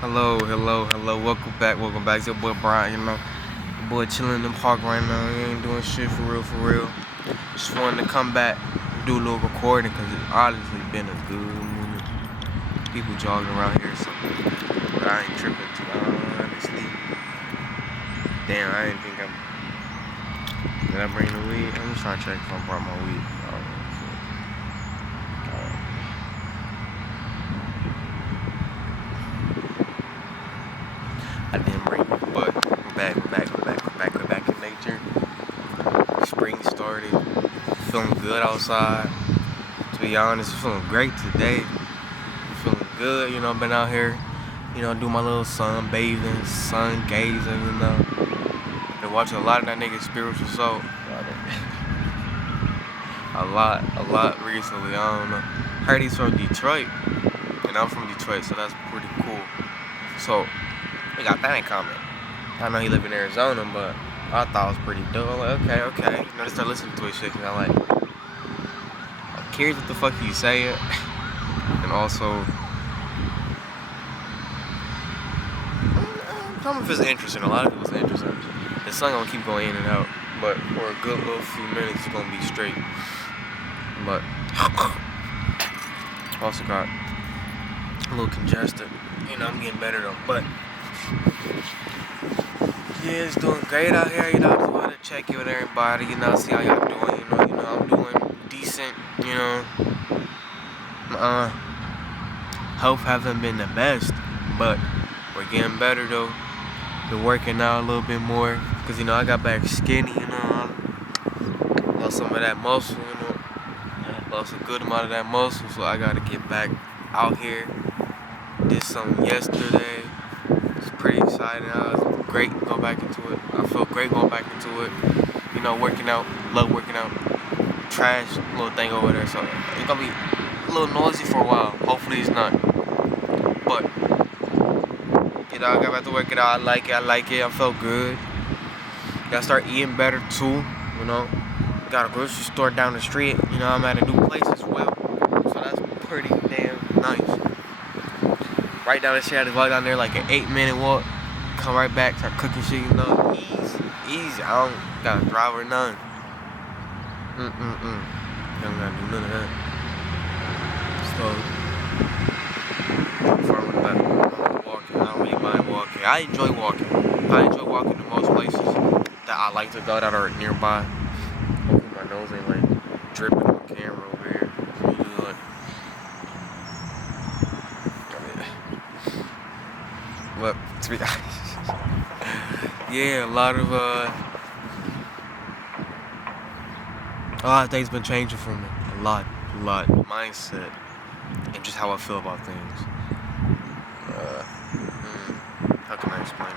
Hello. Welcome back. It's your boy Brian, Your boy chilling in the park right now. He ain't doing shit for real. Just wanted to come back, do a little recording, because it's honestly been a good minute. People jogging around here, so but I ain't tripping too honestly. Damn, I didn't think did I bring the weed? I'm just trying to check if I brought my weed. I didn't bring it, but we're back in nature. Spring started, feeling good outside. To be honest, feeling great today. Feeling good, been out here, do my little sunbathing, sun gazing, Been watching a lot of that nigga Spiritual Soul. A lot recently, I don't know. Heard he's from Detroit, and I'm from Detroit, so that's pretty cool. So, we got that in common. I know he live in Arizona, but I thought it was pretty dope. I'm like, okay. I start listening to his shit, and I'm curious what the fuck he saying. And also, some of it's interesting. A lot of it was interesting. The song gonna keep going in and out, but for a good little few minutes, it's gonna be straight. But also got a little congested. I'm getting better though. But yeah, it's doing great out here. I just wanted to check in with everybody. See how y'all doing. I'm doing decent. Health haven't been the best, but we're getting better though. Been working out a little bit more, cause I got back skinny. Lost some of that muscle. Lost a good amount of that muscle, so I gotta get back out here. Did something yesterday. It's pretty exciting. I was great going back into it. I felt great going back into it. Working out. Love working out. Trash little thing over there, so it's gonna be a little noisy for a while. Hopefully it's not. But I got back to work it out. I like it. I felt good. Gotta start eating better too. Got a grocery store down the street. I'm at a new place as well, so that's pretty damn nice. Right down the street, I just walk down there like an 8-minute walk. Come right back, start cooking shit. Easy. I don't gotta drive or none. Don't gotta do none of that. So, far with that, walking. I don't really mind walking. I enjoy walking. I enjoy walking to most places that I like to go that are nearby. Hopefully my nose ain't like dripping on camera over here. But to be honest, yeah, a lot of things been changing for me. A lot. Mindset and just how I feel about things. How can I explain it?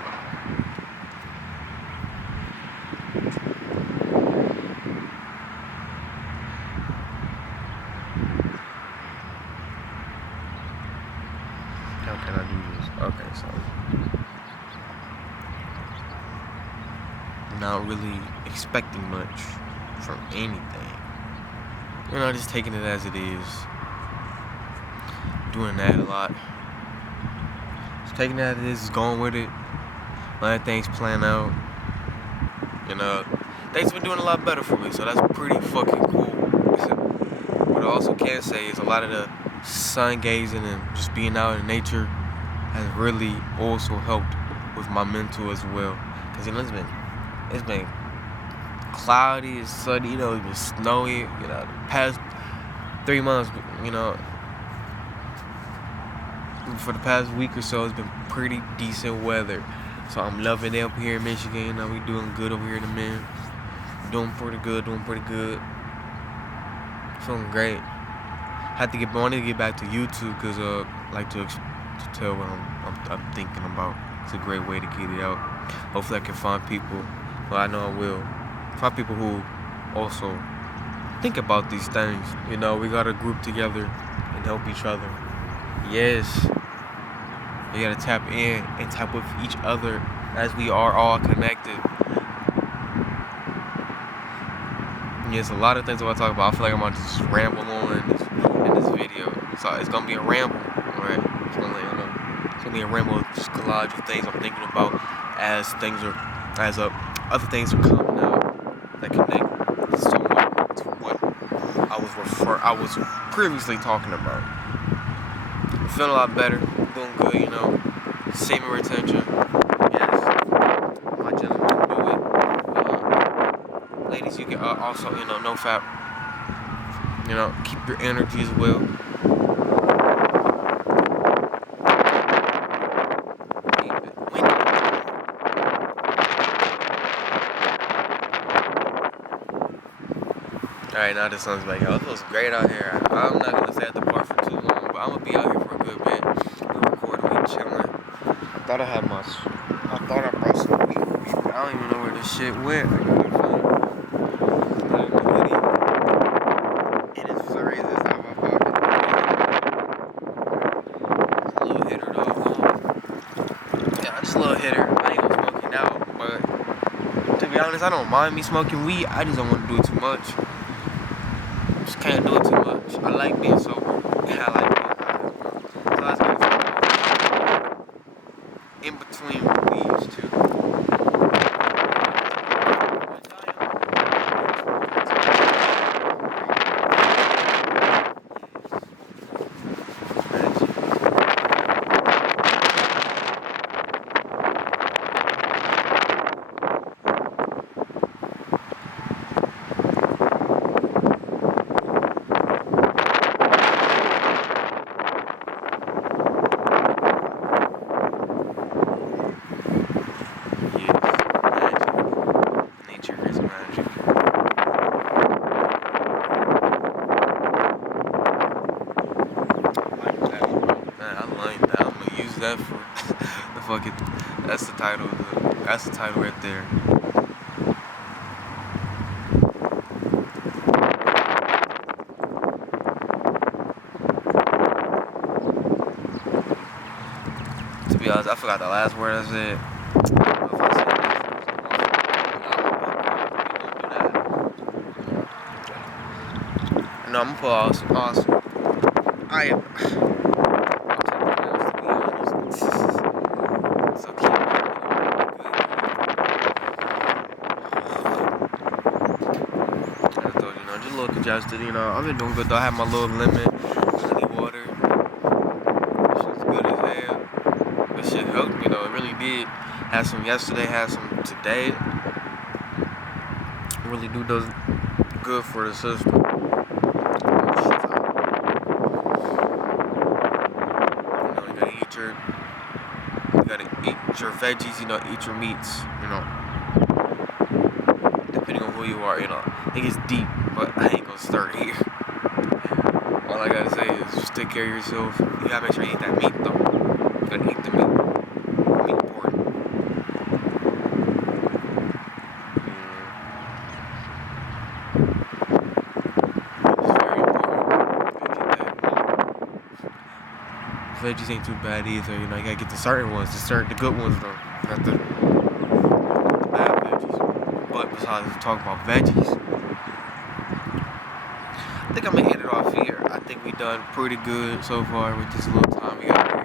How can I do this? Okay, so not really expecting much from anything. Just taking it as it is. Doing that a lot. Just taking it as it is, going with it. Letting things plan out. Things been doing a lot better for me, so that's pretty fucking cool. What I also can say is a lot of the sun gazing and just being out in nature has really also helped with my mental as well. Cause it's been cloudy, it's sunny, it's been snowy, the past 3 months, for the past week or so, it's been pretty decent weather. So I'm loving it up here in Michigan. We doing good over here in the man. Doing pretty good. Feeling great. Wanted to get back to YouTube because I like to tell what I'm thinking about. It's a great way to get it out. Hopefully I can find people. Well, I know I will. Find people who also think about these things. We gotta group together and help each other. Yes. We gotta tap in and tap with each other as we are all connected. There's a lot of things I want to talk about. I feel like I'm going to just ramble on in this video. So it's going to be a ramble, alright? It's going to me and Rainbow just collage of things I'm thinking about as other things are coming out that connect somewhat to what I was previously talking about. I'm feeling a lot better, doing good, you know. Semen retention, yes, my gentlemen do it. Ladies, you can also, you know, no fap, you know, keep your energy as well. Alright, now this song's like, yo, it feels great out here. I'm not gonna stay at the bar for too long, but I'm gonna be out here for a good bit. We recording, we chilling. I thought I brought some weed with me, but I don't even know where this shit went. I couldn't find it. And it's sorry this out of my pocket. It's a little hitter though. Yeah, just a little hitter. I ain't gonna smoke it out, but to be honest, I don't mind me smoking weed. I just don't want to do it too much. Just can't do it too much. I like being sober. Yeah, I like being high. So I was in between these two. That for the fucking, that's the title right there. To be honest, I forgot the last word I said. No, I'm gonna put awesome. I am. Congested, you know. I've been doing good though. I have my little limit, honey water. This shit's good as hell. This shit helped me though. It really did. Had some yesterday, had some today. It really does good for the system. You gotta eat your veggies, you know, eat your meats, you know. Depending on who you are, you know. It gets deep, but I ain't gonna start here. All I gotta say is just take care of yourself. You gotta make sure you eat that meat though. You gotta eat the meat. Meat important. It's very important. Veggies ain't too bad either, you know. You gotta get the certain ones, the good ones though. Not the bad veggies. But besides talking about veggies, I think I'm gonna end it off here. I think we done pretty good so far with this little time we got here.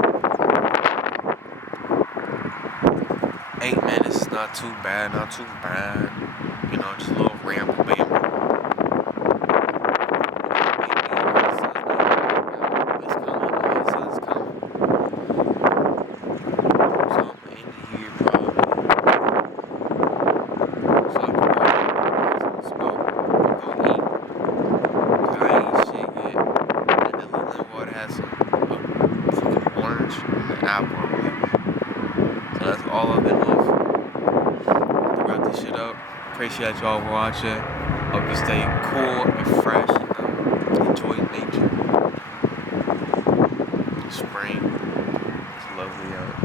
8 minutes, not too bad. You know, just a little ramble, baby. Appreciate y'all watching. Hope you stay cool and fresh and enjoy nature. Spring is lovely out.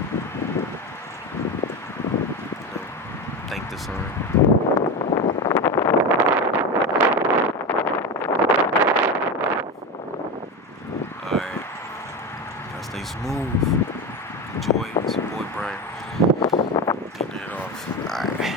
You know, thank the sun. Alright. Y'all stay smooth. Enjoy. It's your boy Brian. Getting it off. Alright.